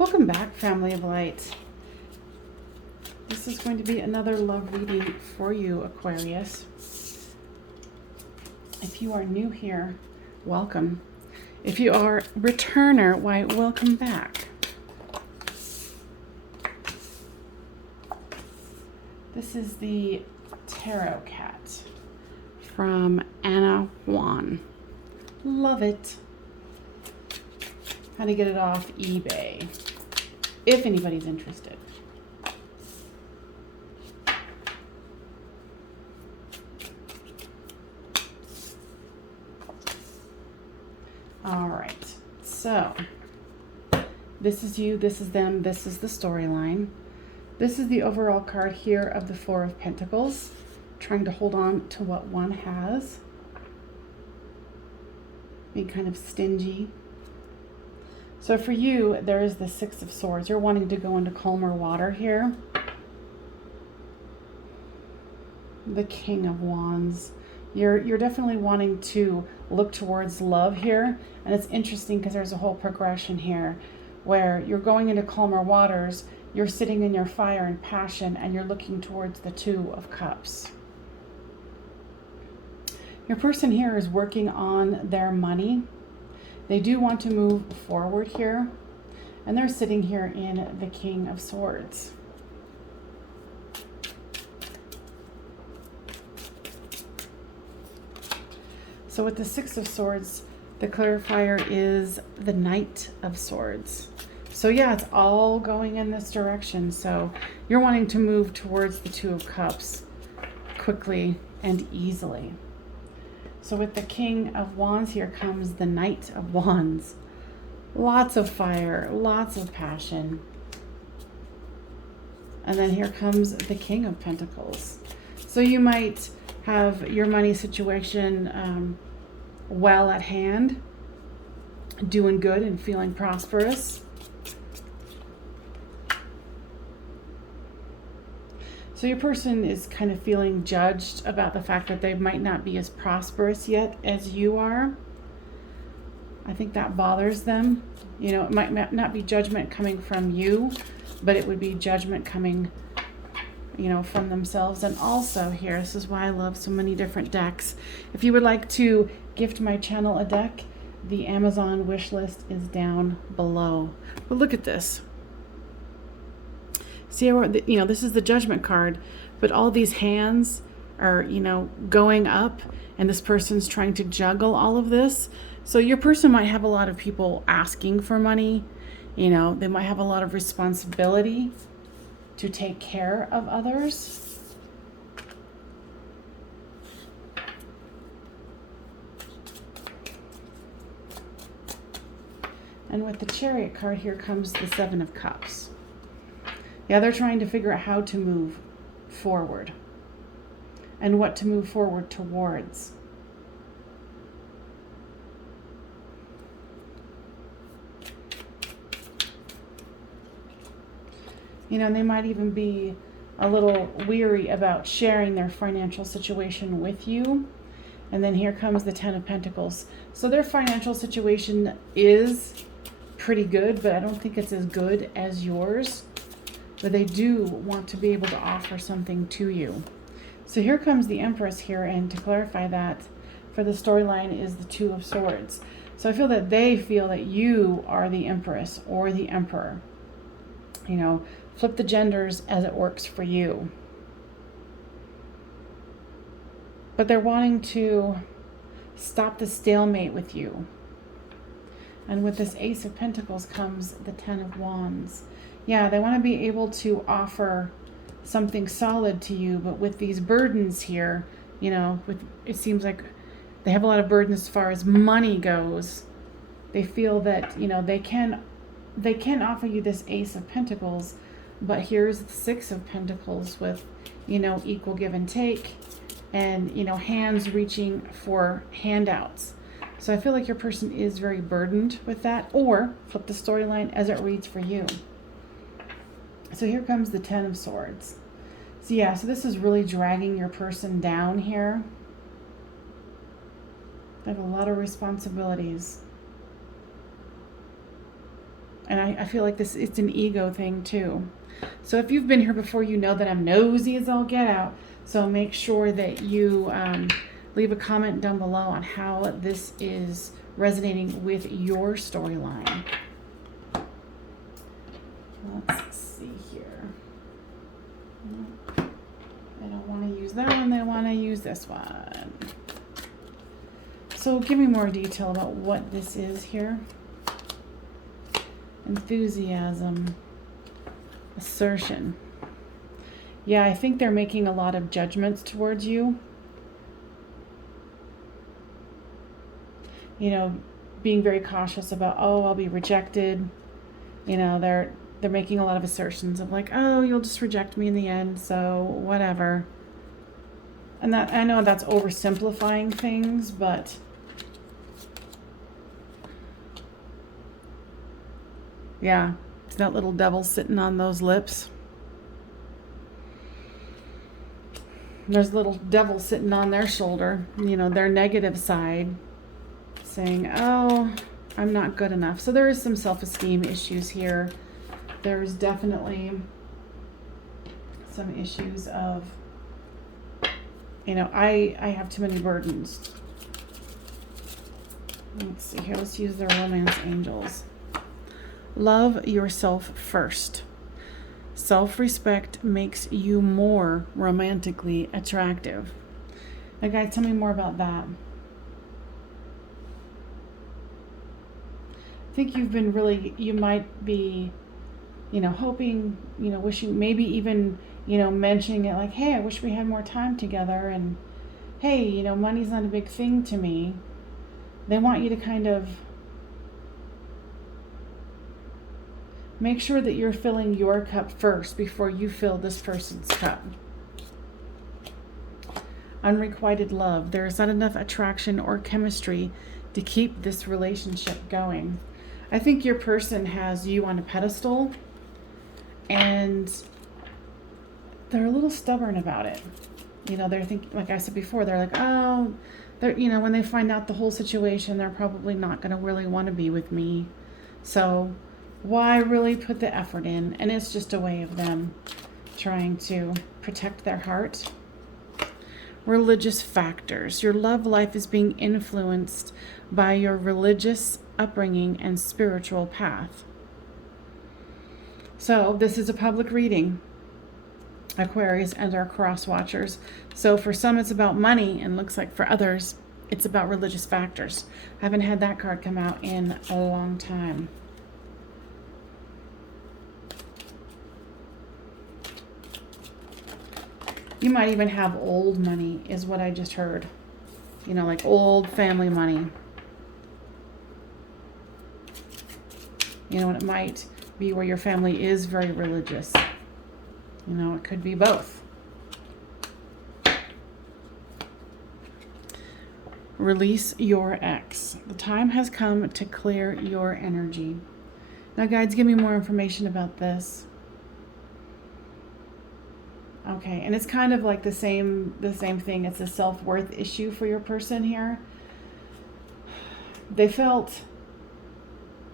Welcome back, family of light. This is going to be another love reading for you, Aquarius. If you are new here, welcome. If you are a returner, why, welcome back. This is the Tarot Cat from Anna Juan. Love it. How to get it off eBay, if anybody's interested. All right, so this is you, this is them, this is the storyline. This is the overall card here of the Four of Pentacles, trying to hold on to what one has. Being kind of stingy. So for you, there is the Six of Swords. You're wanting to go into calmer water here. The King of Wands. You're definitely wanting to look towards love here. And it's interesting because there's a whole progression here where you're going into calmer waters, you're sitting in your fire and passion, and you're looking towards the Two of Cups. Your person here is working on their money. They do want to move forward here, and they're sitting here in the King of Swords. So with the Six of Swords, the clarifier is the Knight of Swords. So yeah, it's all going in this direction. So you're wanting to move towards the Two of Cups quickly and easily. So with the King of Wands, here comes the Knight of Wands. Lots of fire, lots of passion. And then here comes the King of Pentacles. So you might have your money situation well at hand, doing good and feeling prosperous. So your person is kind of feeling judged about the fact that they might not be as prosperous yet as you are. I think that bothers them. You know, it might not be judgment coming from you, but it would be judgment coming, you know, from themselves. And also here, this is why I love so many different decks. If you would like to gift my channel a deck, the Amazon wish list is down below. But look at this. See how, you know, this is the Judgment card, but all these hands are, you know, going up, and this person's trying to juggle all of this. So your person might have a lot of people asking for money. You know, they might have a lot of responsibility to take care of others. And with the Chariot card, here comes the Seven of Cups. Yeah, they're trying to figure out how to move forward and what to move forward towards. You know, they might even be a little weary about sharing their financial situation with you. And then here comes the Ten of Pentacles. So their financial situation is pretty good, but I don't think it's as good as yours. But they do want to be able to offer something to you. So here comes the Empress here, and to clarify that for the storyline is the Two of Swords. So I feel that they feel that you are the Empress or the Emperor. You know, flip the genders as it works for you. But they're wanting to stop the stalemate with you. And with this Ace of Pentacles comes the Ten of Wands. Yeah, they want to be able to offer something solid to you, but with these burdens here, you know, it seems like they have a lot of burdens as far as money goes. They feel that, you know, they can offer you this Ace of Pentacles, but here's the Six of Pentacles with, you know, equal give and take, and, you know, hands reaching for handouts. So I feel like your person is very burdened with that, or flip the storyline as it reads for you. So here comes the Ten of Swords. So yeah, so this is really dragging your person down here. They have a lot of responsibilities. And I feel like it's an ego thing too. So if you've been here before, you know that I'm nosy as all get out. So make sure that you leave a comment down below on how this is resonating with your storyline. Let's see here. They don't want to use that one. They want to use this one. So give me more detail about what this is here. Enthusiasm. Assertion. Yeah, I think they're making a lot of judgments towards you. You know, being very cautious about, oh, I'll be rejected. You know, they're making a lot of assertions of like, oh, you'll just reject me in the end, so whatever. And that, I know that's oversimplifying things, but yeah, it's that little devil sitting on those lips. There's a little devil sitting on their shoulder, you know, their negative side, saying, oh, I'm not good enough. So there is some self-esteem issues here. There's definitely some issues of, you know, I have too many burdens. Let's see here. Let's use the romance angels. Love yourself first. Self-respect makes you more romantically attractive. Now, guys, tell me more about that. I think you've been really, you might be, you know, hoping, you know, wishing, maybe even, you know, mentioning it like, hey, I wish we had more time together, and hey, you know, money's not a big thing to me. They want you to kind of make sure that you're filling your cup first before you fill this person's cup. Unrequited love. There is not enough attraction or chemistry to keep this relationship going. I think your person has you on a pedestal, and they're a little stubborn about it. You know, they're thinking, like I said before, they're like, oh, they're, you know, when they find out the whole situation, they're probably not going to really want to be with me. So why really put the effort in? And it's just a way of them trying to protect their heart. Religious factors. Your love life is being influenced by your religious upbringing and spiritual path. So this is a public reading, Aquarius and our cross watchers. So for some it's about money, and looks like for others it's about religious factors. I haven't had that card come out in a long time. You might even have old money, is what I just heard. You know, like old family money. You know, and it might be where your family is very religious. You know, it could be both. Release your ex. The time has come to clear your energy. Now, guides, give me more information about this. Okay, and it's kind of like the same thing. It's a self-worth issue for your person here. They felt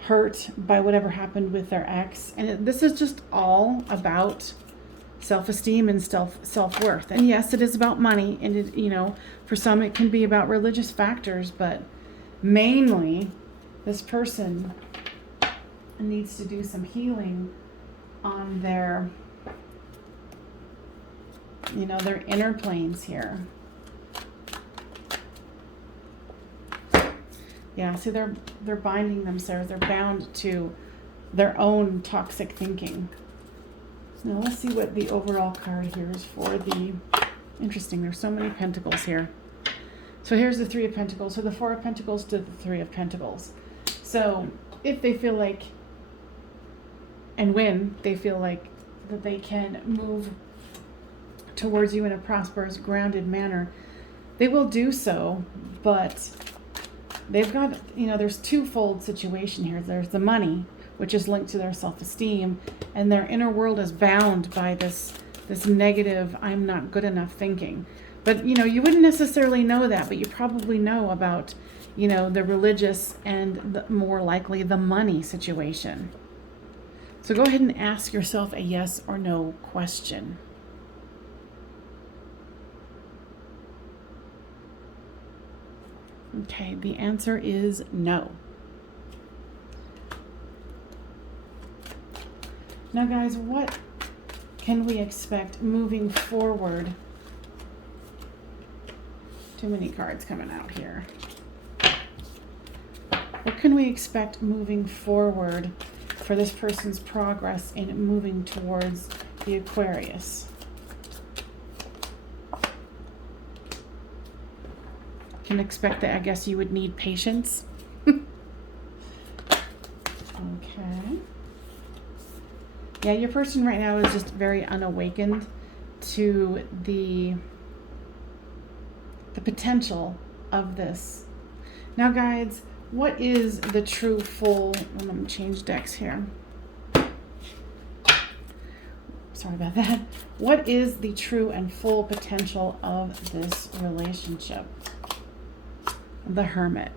hurt by whatever happened with their ex, and this is just all about self-esteem and self-worth. And yes, it is about money, and it, you know, for some it can be about religious factors, but mainly this person needs to do some healing on their, you know, their inner planes here. Yeah, see, they're binding themselves. They're bound to their own toxic thinking. Now let's see what the overall card here is for the, interesting, there's so many pentacles here. So here's the Three of Pentacles. So the Four of Pentacles to the Three of Pentacles. So if they feel like, and when they feel like that they can move towards you in a prosperous, grounded manner, they will do so, but they've got, you know, there's twofold situation here. There's the money, which is linked to their self-esteem, and their inner world is bound by this negative, I'm not good enough thinking. But, you know, you wouldn't necessarily know that, but you probably know about, you know, the religious and more likely the money situation. So go ahead and ask yourself a yes or no question. Okay, the answer is no. Now guys, what can we expect moving forward? Too many cards coming out here. What can we expect moving forward for this person's progress in moving towards the Aquarius? Can expect that, I guess you would need patience. Okay. Yeah, your person right now is just very unawakened to the potential of this. Now guides, what is the true full, let me change decks here. Sorry about that. What is the true and full potential of this relationship? The Hermit.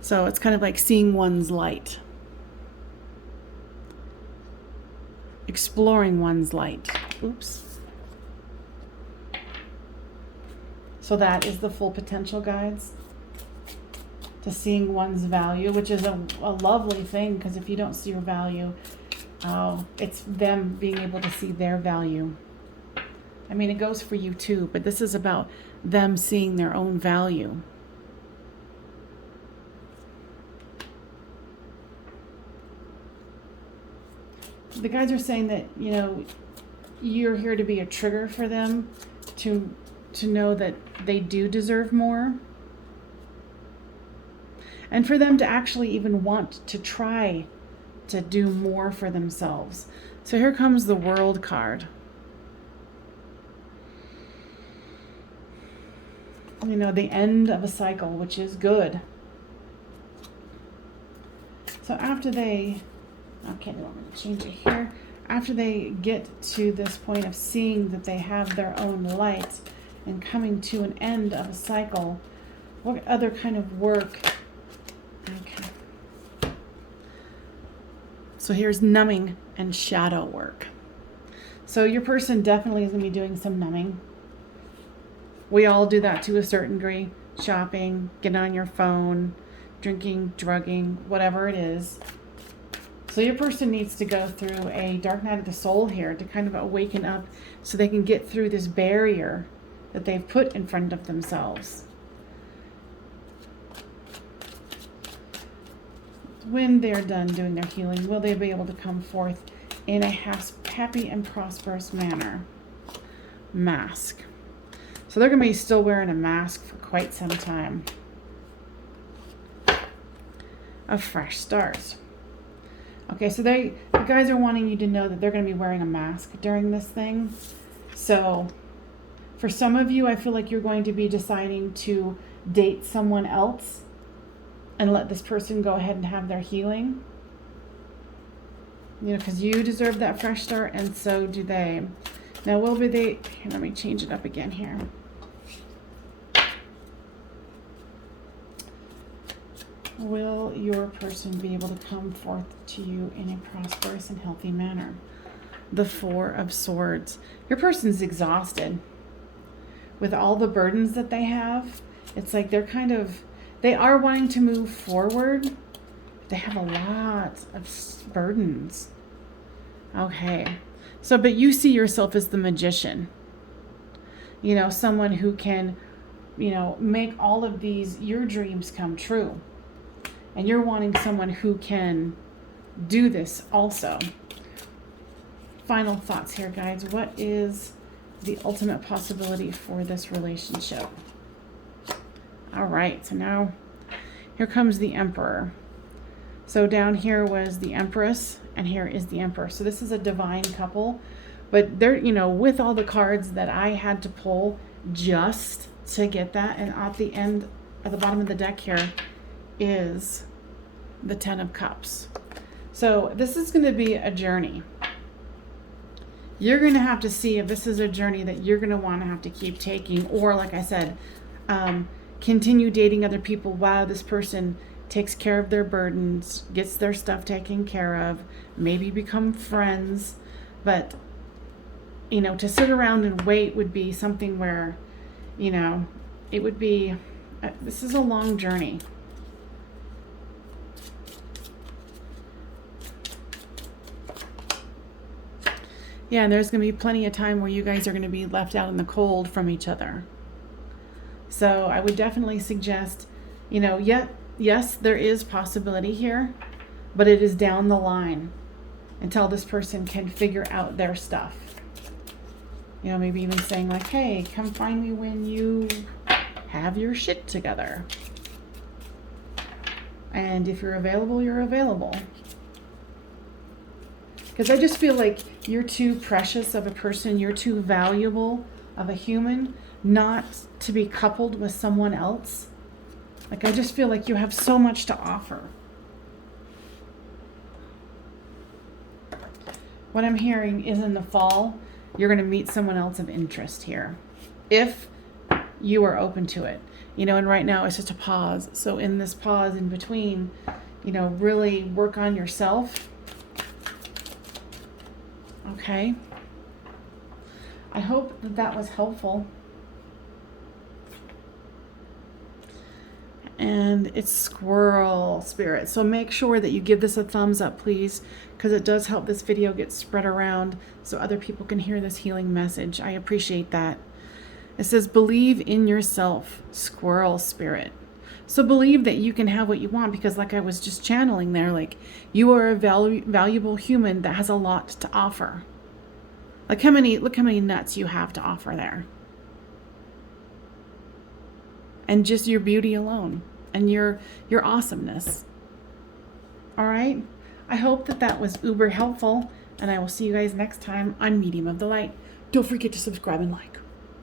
So it's kind of like seeing one's light. Exploring one's light. Oops. So that is the full potential, guides. To seeing one's value, which is a lovely thing, because if you don't see your value, it's them being able to see their value. I mean, it goes for you too, but this is about them seeing their own value. The guides are saying that, you know, you're here to be a trigger for them to know that they do deserve more. And for them to actually even want to try to do more for themselves. So here comes the World card. You know, the end of a cycle, which is good. So after they, okay, I'm going to change it here. After they get to this point of seeing that they have their own light and coming to an end of a cycle, what other kind of work? Okay. So here's numbing and shadow work. So your person definitely is going to be doing some numbing. We all do that to a certain degree. Shopping, getting on your phone, drinking, drugging, whatever it is. So your person needs to go through a dark night of the soul here to kind of awaken up so they can get through this barrier that they've put in front of themselves. When they're done doing their healing, will they be able to come forth in a happy and prosperous manner? Mask. So they're going to be still wearing a mask for quite some time. A fresh start. Okay, so the guys are wanting you to know that they're going to be wearing a mask during this thing. So for some of you, I feel like you're going to be deciding to date someone else and let this person go ahead and have their healing. You know, because you deserve that fresh start, and so do they. Now, will be they... Here, let me change it up again here. Will your person be able to come forth to you in a prosperous and healthy manner? The Four of Swords. Your person's exhausted. With all the burdens that they have, it's like they are wanting to move forward. They have a lot of burdens. Okay. So, but you see yourself as the magician. You know, someone who can, you know, make all of your dreams come true. And you're wanting someone who can do this also. Final thoughts here, guys. What is the ultimate possibility for this relationship? All right, so now here comes the Emperor. So down here was the Empress, and here is the Emperor. So this is a divine couple, but they're, you know, with all the cards that I had to pull just to get that, and at the end, at the bottom of the deck here, is the Ten of Cups. So this is going to be a journey. You're going to have to see if this is a journey that you're going to want to have to keep taking, or like I said, continue dating other people while this person takes care of their burdens, gets their stuff taken care of, maybe become friends. But, you know, to sit around and wait would be something where, you know, it would be, this is a long journey. Yeah, and there's going to be plenty of time where you guys are going to be left out in the cold from each other. So I would definitely suggest, you know, yes, there is possibility here, but it is down the line until this person can figure out their stuff. You know, maybe even saying like, hey, come find me when you have your shit together. And if you're available, you're available. Because I just feel like you're too precious of a person, you're too valuable of a human not to be coupled with someone else. Like, I just feel like you have so much to offer. What I'm hearing is in the fall, you're going to meet someone else of interest here. If you are open to it. You know, and right now it's just a pause. So in this pause in between, you know, really work on yourself. Okay. I hope that was helpful. And it's squirrel spirit. So make sure that you give this a thumbs up, please, because it does help this video get spread around so other people can hear this healing message. I appreciate that. It says, believe in yourself, squirrel spirit. So believe that you can have what you want, because like I was just channeling there, like you are a valuable human that has a lot to offer. Like look how many nuts you have to offer there. And just your beauty alone and your awesomeness. All right. I hope that was uber helpful, and I will see you guys next time on Medium of the Light. Don't forget to subscribe and like.